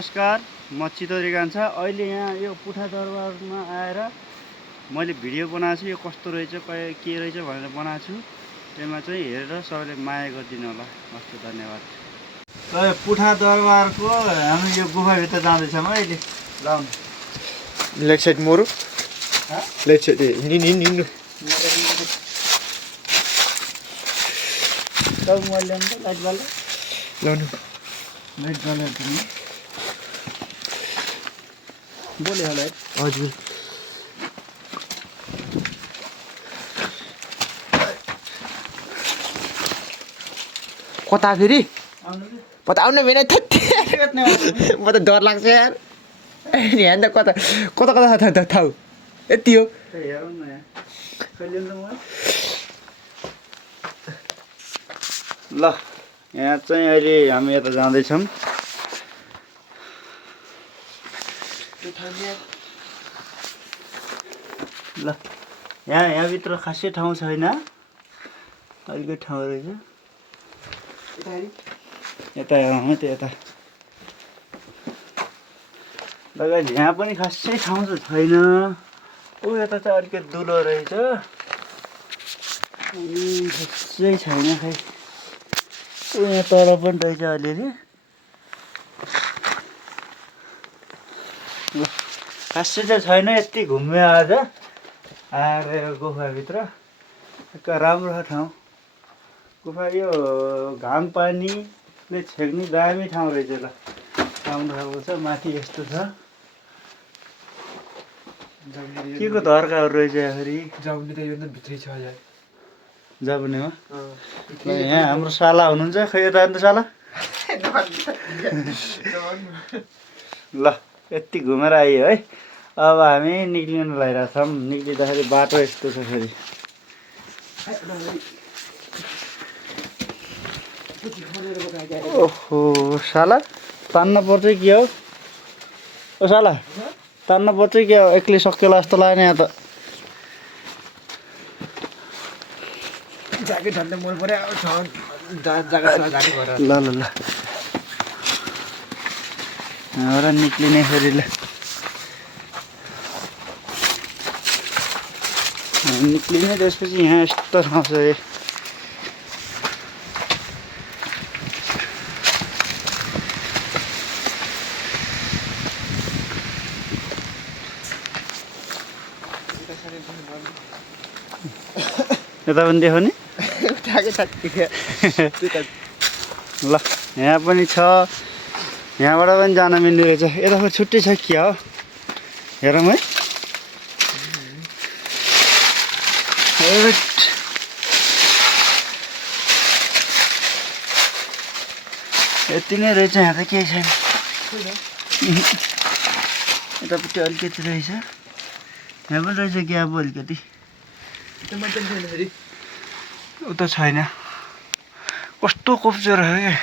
नमस्कार, म चितौरी कान्छा। अहिले यहाँ यो पुठा दरबारमा आएर मैले भिडियो बनाएको छु। यो कस्तो रहेछ के रहेछ भनेर बनाएको छु। त्यसमा चाहिँ हेरेर सबैले माया गरिदिनु होला। हस्, धन्यवाद। पुठा दरबारको हामी यो गुफाभित्र जाँदैछौँ अहिले। लाउनु लेफ्ट साइड मोरु लेफ्ट साइड हिँड्नु सब मैले लाइट बाल्नु लाउनु लाइट बालेर पनि बोले होला है। हजुर कता फेरि पता आउनु भएन म त डर लाग्छ यार। यहाँ त कता कता कता था थाउ यति हो। हेरौँ न यहाँ कहिले म ल यहाँ चाहिँ अहिले हामी यता जाँदैछौँ। ल यहाँभित्र खासै ठाउँ छैन, अलिकति ठाउँ रहेछ। यता हेरौँ त यता लगायत यहाँ पनि खासै ठाउँ त छैन। यता चाहिँ अलिकति दुलो रहेछ अनि खासै छैन खै। यहाँ तल पनि रहेछ अलिअलि। खासै चाहिँ छैन, यति घुम्यो आज आएर यो गुफाभित्र। राम्रो छ ठाउँ गुफा। यो घाम पानीले छेक्ने दामी ठाउँ रहेछ। ल राम्रो खालको छ। माथि यस्तो छ के को धर्काहरू रहेछ फेरि। जाउने त यो भित्रै छ यार जाबुनेमा। यहाँ हाम्रो साला हुनुहुन्छ। खै यता अन्त साला। ल यति घुमेर आइयो है। अब हामी निक्लिन लागिरहेछौँ। निक्लिँदाखेरि बाटो यस्तो छ फेरि। ओहो साला तान्न पर्छ कि हो। ओ साला तान्न पर्छ कि हो। एक्लै सकिएला जस्तो लाग्यो यहाँ त। ज्याकेट हाल्दा मन पर्यो। ल ल ल यहाँबाट निक्लिने फेरि। ल निक्लिने त्यसपछि यहाँ यस्तो ठाउँ छ। यता पनि देखाउने। ल यहाँ पनि छ। यहाँबाट पनि जान मिल्ने रहेछ। यता फेरि छुट्टै छ कि हो। हेरौँ है। यति नै रहेछ। यहाँ त केही छैन। यतापट्टि अलिकति रहेछ। यहाँ पनि रहेछ कि अब अलिकति। उता छैन। कस्तो कोप्चो रह्यो क्या।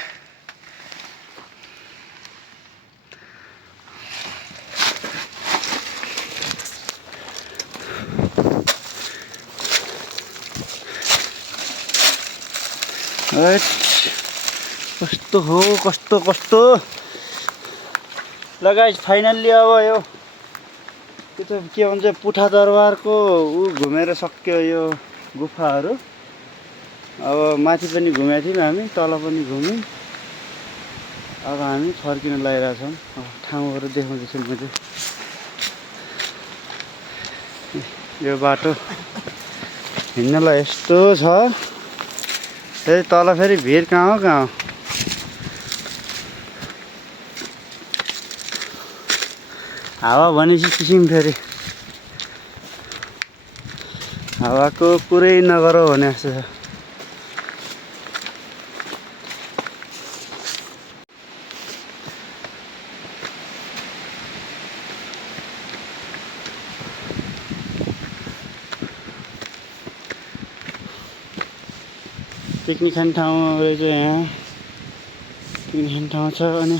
कस्तो हो कस्तो कस्तो। लगाइ फाइनल्ली अब यो के भन्छ पुठा दरबारको घुमेर सक्यो यो गुफाहरू। अब माथि पनि घुमेको थियौँ हामी, तल पनि घुम्यौँ। अब हामी फर्किन लागिरहेछौँ। ठाउँहरू देखाउँदैछु मैले। यो बाटो हिँड्नलाई यस्तो छ। फेरि तल फेरि भिड कहाँ हो कहाँ हो। हावा भनेपछि किसिम फेरि हावाको कुरै नगरौ भने जस्तो छ। पिकनिक खाने ठाउँ रहेछ यहाँ। पिकनिक खाने ठाउँ छ। अनि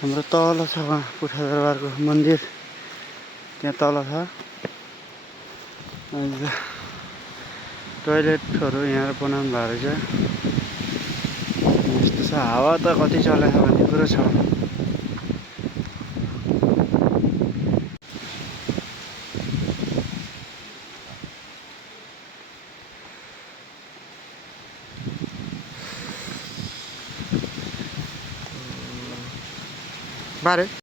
हाम्रो तल छ वहाँ पुठा दरबारको मन्दिर त्यहाँ तल छ। अनि टोइलेटहरू यहाँ बनाउनु भएको रहेछ। यस्तो छ। हावा त कति चलेको भन्ने कुरो छ। बाह्र